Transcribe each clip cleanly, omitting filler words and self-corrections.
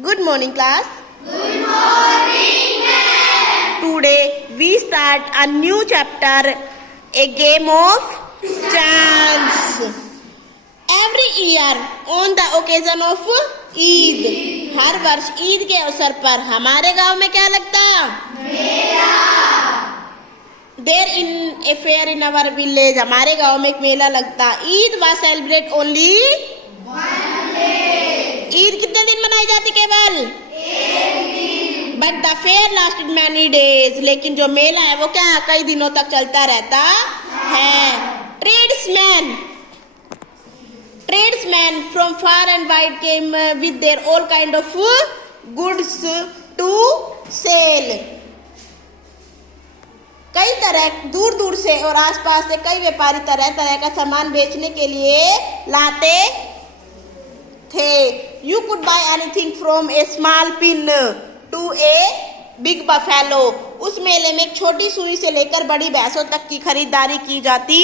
Good morning, class. Good morning, ma'am. Today we start a new chapter, a game of chance. Every year on the occasion of Eid, हर वर्ष ईद के अवसर पर हमारे गांव में क्या लगता? मेला. There in a fair in our village, हमारे गांव में एक मेला लगता. Eid was celebrate only One day. Eid कितने दिन मनाई जाती केवल? एक दिन. But the fair lasted many days. लेकिन जो मेला है वो क्या कई दिनों तक चलता रहता है. Tradesmen from far and wide came with their all kind of goods to sell. कई तरह दूर दूर से और आसपास से कई व्यापारी तरह तरह का सामान बेचने के लिए लाते थे. You could buy anything from a small pin to a big buffalo. उस मेले में एक छोटी सुई से लेकर बड़ी भैंसों तक की खरीदारी की जाती.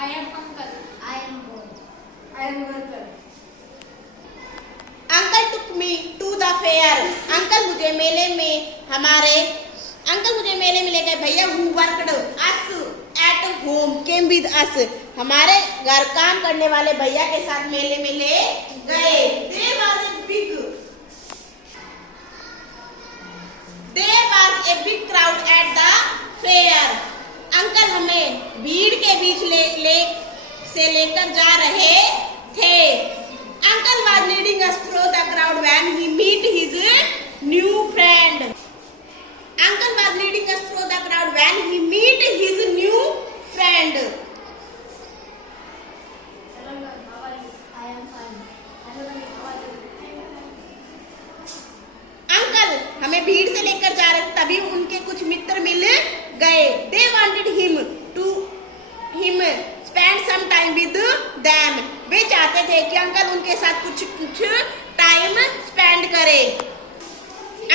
I am uncle. I am boy. I am worker. Uncle took me to the fair. Uncle मुझे मेले में ले गए. भैया who worked us at home came with us. हमारे घर काम करने वाले भैया के साथ मेले में ले गए. There was a big crowd at the fair. Uncle हमें भीड़ के बीच लेकर जा रहे थे. Uncle was leading us through the crowd when he met his new friend. Uncle was leading us through the crowd when he met his new friend. Hello, how are you? I am fine. Hello, how are you? Uncle हमें भीड़ से लेकर जा रहे थे. तभी उनके कुछ मित्र मिल गए. They wanted him to spend some time with them. वे चाहते थे कि अंकल उनके साथ कुछ टाइम स्पेंड करे.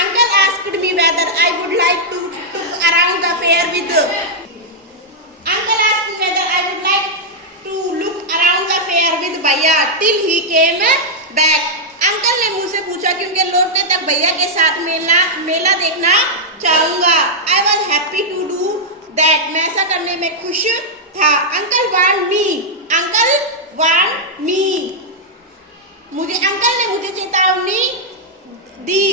Uncle asked me whether I would like to look around the fair with. Uncle asked me whether I would like to look around the fair with भैया till he came back. Uncle ने मुझसे पूछा कि उनके लौटने तक भैया के साथ मेला देखना चाहूंगा. I was happy to do that. मैं ऐसा करने में खुश था. Uncle want me. अंकल ने मुझे चेतावनी दी.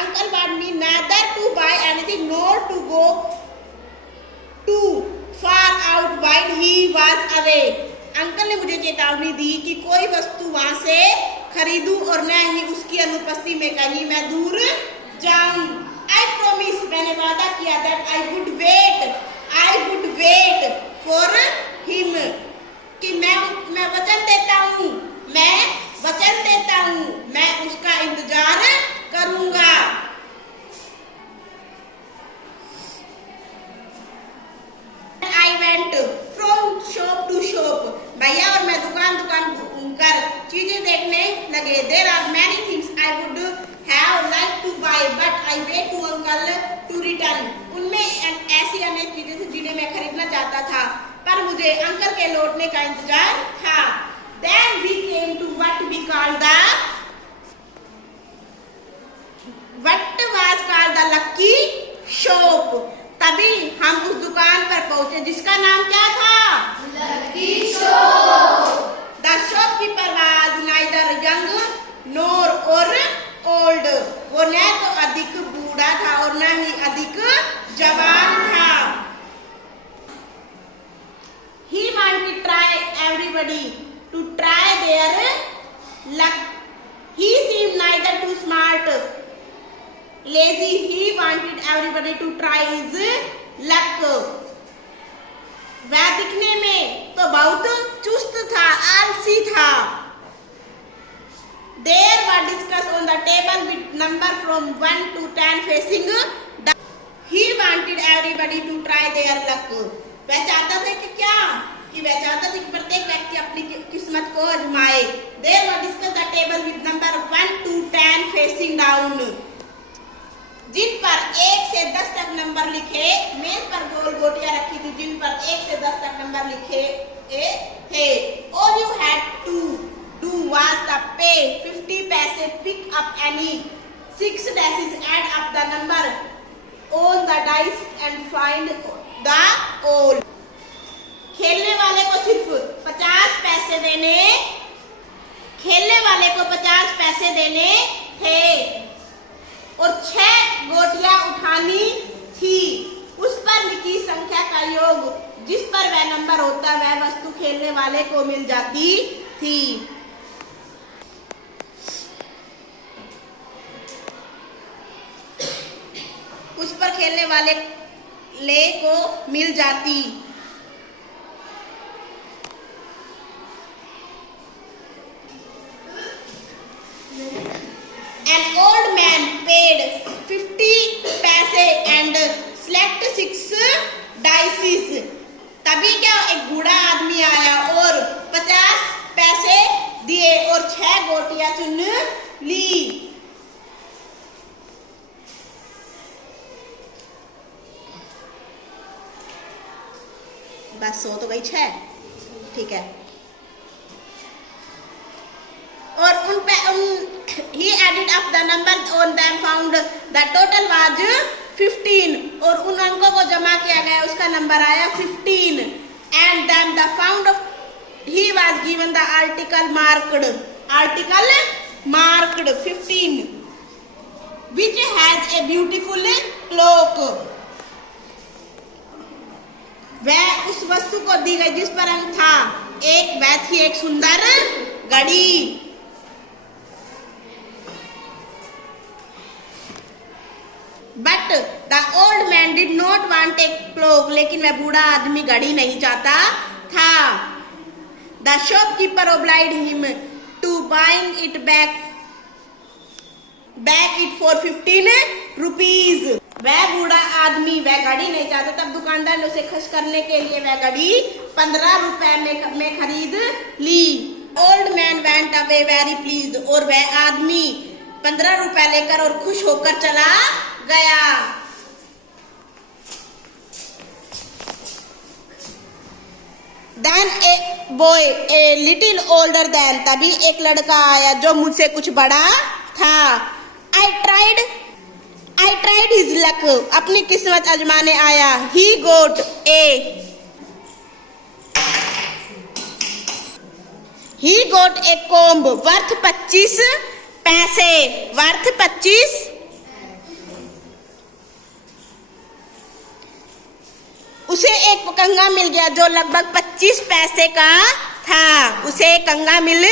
Uncle want me neither to buy anything nor to go too far out while he was away. Uncle ने मुझे चेतावनी दी कि कोई वस्तु वहां से खरीदूं और न ही उसकी अनुपस्थिति में कहीं मैं दूर जाऊं. I promise, मैंने वादा किया that I would wait for him. कि मैं वचन देता हूँ मैं उसका इंतजार करूंगा. I went from shop to shop. भैया और मैं दुकान घूमकर चीजें देखने लगे. There are many things I would have liked to buy, but I wait to uncle to return. उनमें ऐसी अनेक चीजें थी जिन्हें मैं खरीदना चाहता था, पर मुझे अंकल के लौटने का इंतजार था. Then we came to what was called the lucky shop. तभी हम उस दुकान पर पहुंचे जिसका नाम क्या था? Lucky shop. The shopkeeper was neither young nor old. वो न तो अधिक बूढ़ा था और न ही अधिक जवान था. He wanted everybody to try their luck. He seemed neither too smart, lazy. He wanted everybody to try his luck. वह दिखने में तो बहुत चुस्त था, आलसी था. There were discussed on the table with number from 1 to 10 facing the. He wanted everybody to try their luck. वह चाहता था कि प्रत्येक व्यक्ति अपनी किस्मत को आजमाए. There were discussed the table with number 1 to 10 facing down. जिन पर 1 से 10 तक नंबर लिखे. मेज पर गोल गोटियां रखी थी जिन पर 1 से 10 तक नंबर लिखे थे. All you had to do was pick up any 6 dashes, add up the number on the dice and find the all. खेलने वाले को सिर्फ 50 पैसे देने, खेलने वाले को 50 पैसे देने थे और 6 गोटियां उठानी थी। उस पर लिखी संख्या का योग जिस पर वह नंबर होता वह वस्तु खेलने वाले को मिल जाती थी। उस पर खेलने वाले ले को मिल जाती। An old man paid 50 पैसे and select 6 dices. तभी क्या एक बूढ़ा आदमी आया और 50 पैसे दिए और 6 गोटियां चुन ली। बस हो तो गई 6, ठीक है। और he added up the number on them, found the total was 15 और उन अंकों को जमा किया गया, उसका नंबर आया 15 and then the found of he was given the article marked 15 which has a beautiful cloak. वह उस वस्तु को दी गई जिस पर अंक था, वह थी एक सुंदर घड़ी। But the old man did not want a cloak. लेकिन वह बूढ़ा आदमी घड़ी नहीं चाहता था। The shopkeeper obliged him to buying it back it for 15 rupees. वह बूढ़ा आदमी वह घड़ी नहीं चाहता, तब दुकानदार ने उसे खुश करने के लिए वह घड़ी 15 रुपए में खरीद ली। Old man went away very pleased. और वह आदमी 15 रुपए लेकर और खुश होकर चला गया। Then a boy a little older than, तभी एक लड़का आया जो मुझसे कुछ बड़ा था। I tried his luck, अपनी किस्मत आजमाने आया। He got a comb worth 25 पैसे, वर्थ 25। उसे एक कंगा मिल गया जो लगभग 25 पैसे का था। उसे एक कंगा मिल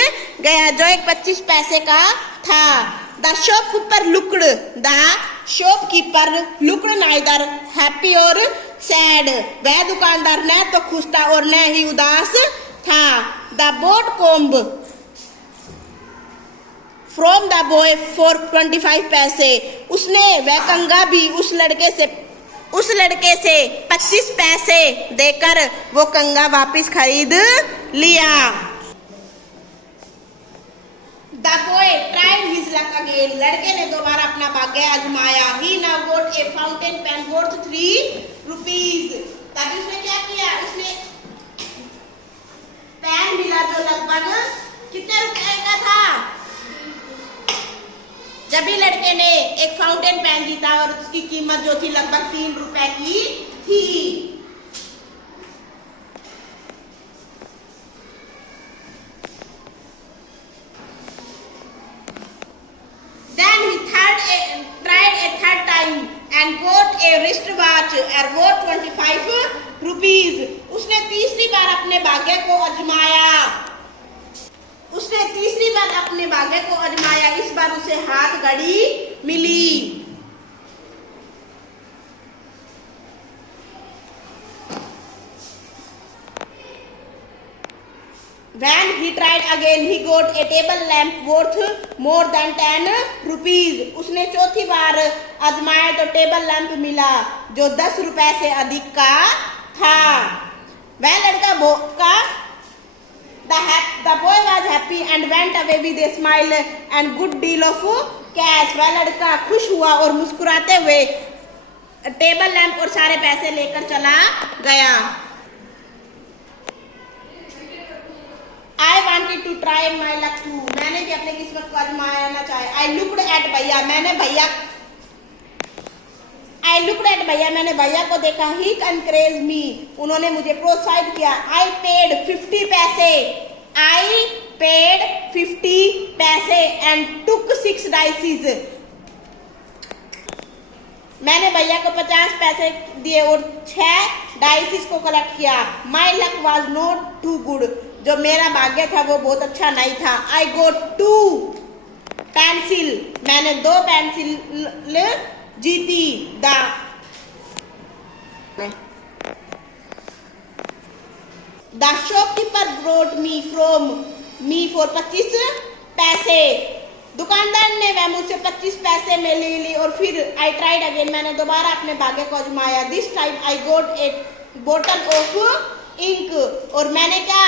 गया जो 25 पैसे का था। The shopkeeper looked neither happy or sad. वह दुकानदार न तो खुश था और न ही उदास था। The bought comb from the boy for 25 पैसे। उसने वह कंगा भी उस लड़के से 25 पैसे देकर वो कंगा वापस खरीद लिया। The boy tried his luck again. लड़के ने दोबारा अपना भाग्य आजमाया। He now got a fountain pen worth 3 rupees. तभी उसने क्या किया, उसने पेन मिला जो लगभग कितने रुपए का था। जब भी लड़के ने एक फाउंटेन पेन जीता और उसकी कीमत जो थी लगभग 3 रुपए की थी। Then he tried a third time and got a wristwatch worth 25 rupees. उसने तीसरी बार अपने भाग्य को आजमाया। इस बार उसे हाथ घड़ी मिली। When he tried again, he got a table lamp worth more than 10 rupees. उसने चौथी बार आजमाया तो टेबल लैंप मिला जो 10 रुपए से अधिक का था। वह लड़का The boy was happy and went away with a smile and good deal of cash. वह लड़का खुश हुआ और मुस्कुराते हुए टेबल लैंप और सारे पैसे लेकर चला गया। I wanted to try my luck too. मैंने भी अपने किस्मत को आजमाना चाहे. I looked at भैया. मैंने भैया को देखा. He encouraged me. उन्होंने मुझे प्रोत्साहित किया. I paid 50 पैसे and took 6 dices. मैंने भैया को 50 पैसे दिए और 6 डाइसिस को कलेक्ट किया. My luck was not too good. जो मेरा भाग्य था वो बहुत अच्छा नहीं था. I got 2 pencil. मैंने 2 पेंसिल जीती. The shopkeeper brought me for 25 पैसे. दुकानदार ने वह मुझसे 25 पैसे में ले ली और फिर I tried again. मैंने दोबारा अपने भाग्य को आजमाया. This time I got a bottle of ink. और मैंने क्या,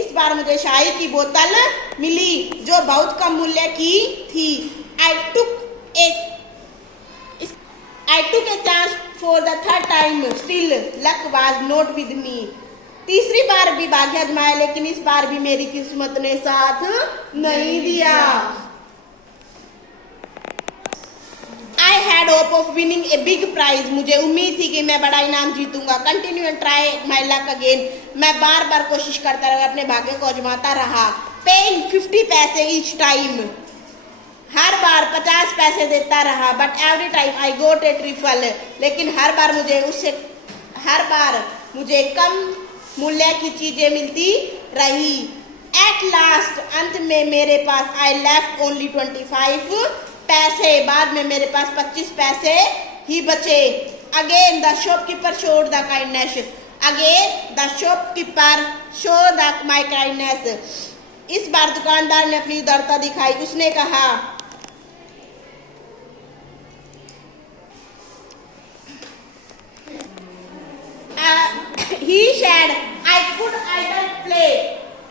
इस बार मुझे शाही की बोतल मिली जो बहुत कम मूल्य की थी. I took a chance for the third time. Still luck was not with me. तीसरी बार भी भाग्य आजमाया लेकिन इस बार भी मेरी किस्मत ने साथ नहीं दिया. I had hope of winning a big prize. मुझे उम्मीद थी कि मैं बड़ा इनाम जीतूंगा. Continue and try my luck again. मैं बार कोशिश करता रहा, अपने भाग्य को आजमाता रहा. Paying 50 पैसे each time. हर बार 50 पैसे देता रहा. But every time I got a trifle. लेकिन हर बार मुझे कम मूल्य की चीजें मिलती रही. At last, अंत में मेरे पास I left only 25 पैसे. बाद में मेरे पास 25 पैसे ही बचे. Again the shopkeeper showed the kindness. my kindness. इस बार दुकानदार ने अपनी उदारता दिखाई. उसने कहा, he said, I could either play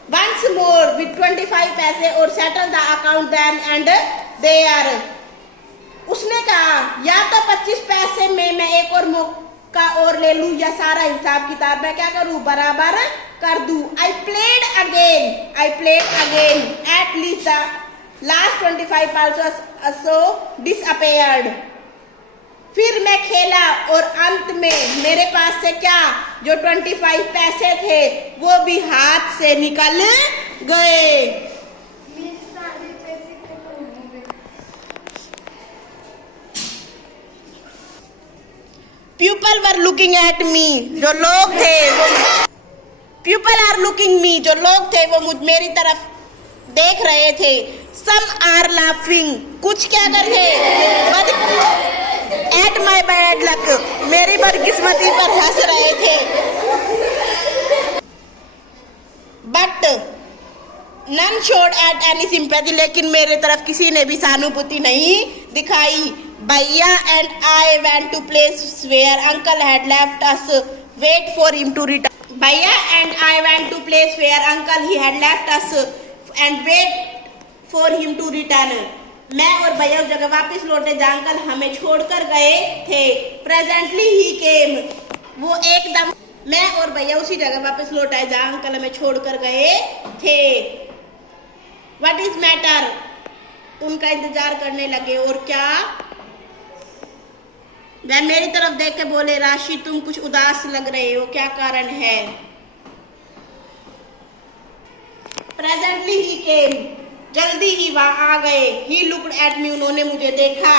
once more with 25 पैसे or settle the account then and there. उसने कहा या तो 25 पैसे में मैं एक और मौका और ले लूं या सारा हिसाब किताब मैं क्या करूं, बराबर कर दूं. I played again. At least the last 25 also disappeared. फिर मैं खेला और अंत में मेरे पास से क्या, जो 25 पैसे थे वो भी हाथ से निकल गए. People were looking at me. जो लोग थे वो मेरी तरफ देख रहे थे. Some are laughing. कुछ क्या कर थे, At my bad luck. मेरी बदकिस्मती पर हंस रहे थे. But none showed at any sympathy. लेकिन मेरे तरफ किसी ने भी सहानुभूति नहीं दिखाई. भैया and I went to place where uncle had left us. Wait for him to return. भैया and I went to place where uncle he had left us and wait for him to return. मैं और भैया उस जगह वापस लौटे जहाँ uncle हमें छोड़कर गए थे. Presently he came. वो एकदम मैं और भैया उसी जगह वापस लौट आए जहाँ अंकल हमें छोड़कर गए थे. What is matter? उनका इंतजार करने लगे. और क्या, वह मेरी तरफ देख के बोले, राशि तुम कुछ उदास लग रहे हो, क्या कारण है. Presently he came. जल्दी ही वहां आ गए. He looked at me. उन्होंने मुझे देखा.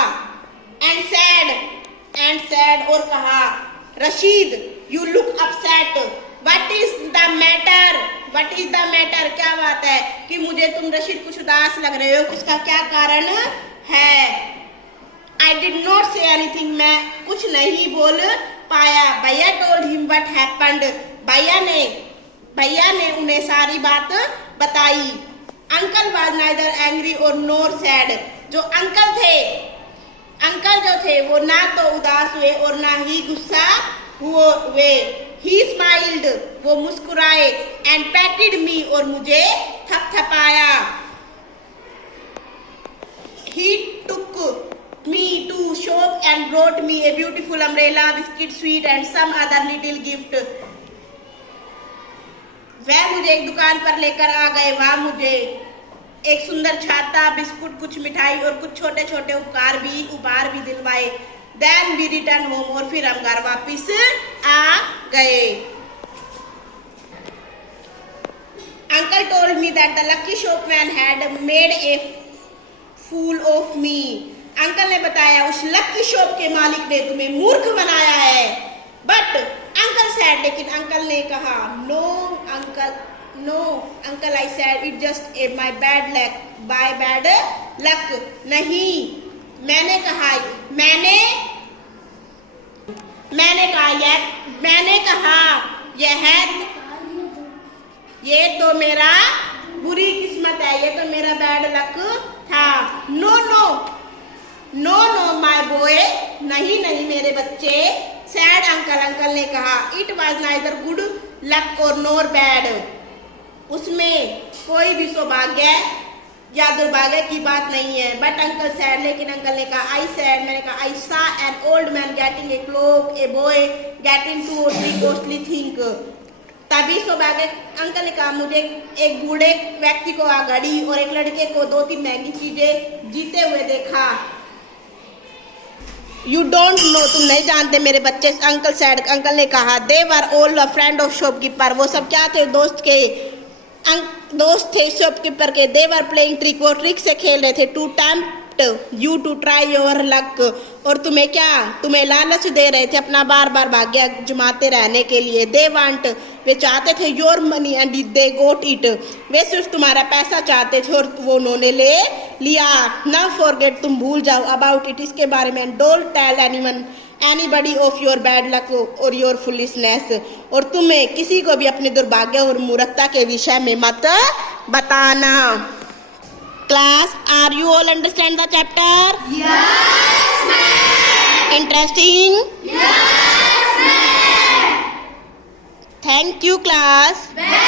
And said और कहा, Rashid you look upset. What is the matter? क्या बात है कि मुझे तुम रशीद कुछ उदास लग रहे हो, इसका क्या कारण है. I did not say anything. मैं कुछ नहीं बोल पाया. भैया told him what happened. भैया ने उन्हें सारी बात बताई. Uncle was neither angry or nor sad. जो अंकल जो थे वो ना तो उदास हुए और ना ही गुस्सा हुए. He smiled. वो मुस्कुराए. And patted me. और मुझे थपथपाया. He took me to shop and brought me a beautiful umbrella, biscuit, sweet and some other little gift. वह मुझे एक दुकान पर लेकर आ गए। वहाँ मुझे एक सुंदर छाता, बिस्कुट, कुछ मिठाई और कुछ छोटे छोटे उपहार भी दिलवाए। देन वी रिटर्न होम, और फिर हम घर वापिस आ गए। Uncle told me that the lucky shopman had made a fool of me. Uncle ने बताया उस लकी शॉप के मालिक ने तुम्हें मूर्ख बनाया है। बट अंकल सैड, लेकिन अंकल ने कहा no uncle I said it just my bad luck. नहीं, मैंने कहा ये तो मेरा बुरी किस्मत है, ये तो मेरा बैड लक था। नो माय बॉय, नहीं मेरे बच्चे। सैड अंकल ने कहा it was neither good luck और नोर बैड। उसमें कोई भी सौभाग्य या दुर्भाग्य की बात नहीं है। बट अंकल सैड, लेकिन अंकल ने कहा मैंने कहा I saw an old man getting a cloak, a boy getting 2 or 3 costly thing. तभी सौभाग्य, अंकल ने कहा मुझे एक बूढ़े व्यक्ति को घड़ी और एक लड़के को 2-3 महंगी चीजें जीते हुए देखा। यू डोंट नो, तुम नहीं जानते मेरे बच्चे। अंकल सैड, अंकल ने कहा they were all a friend of shopkeeper. वो सब क्या थे? दोस्त थे शॉपकीपर के। दे वर प्लेइंग ट्रिक, वो ट्रिक से खेल रहे थे। To tempt you to try your luck, और तुम्हें लालच दे रहे थे अपना बार बार भाग्य जमाते रहने के लिए। दे वांट, वे चाहते थे your money and they got it, वे सिर्फ तुम्हारा पैसा चाहते थे और वो उन्होंने ले लिया। ना फॉरगेट, तुम भूल जाओ अबाउट इट, इसके बारे में। Don't tell anybody of your bad luck और योर फुलिशनेस, और तुम्हें किसी को भी अपने दुर्भाग्य और मूर्खता के विषय में मत बताना। Class, are you all understand the chapter? Yes, ma'am. Interesting? Yes, ma'am. Thank you, class. Welcome.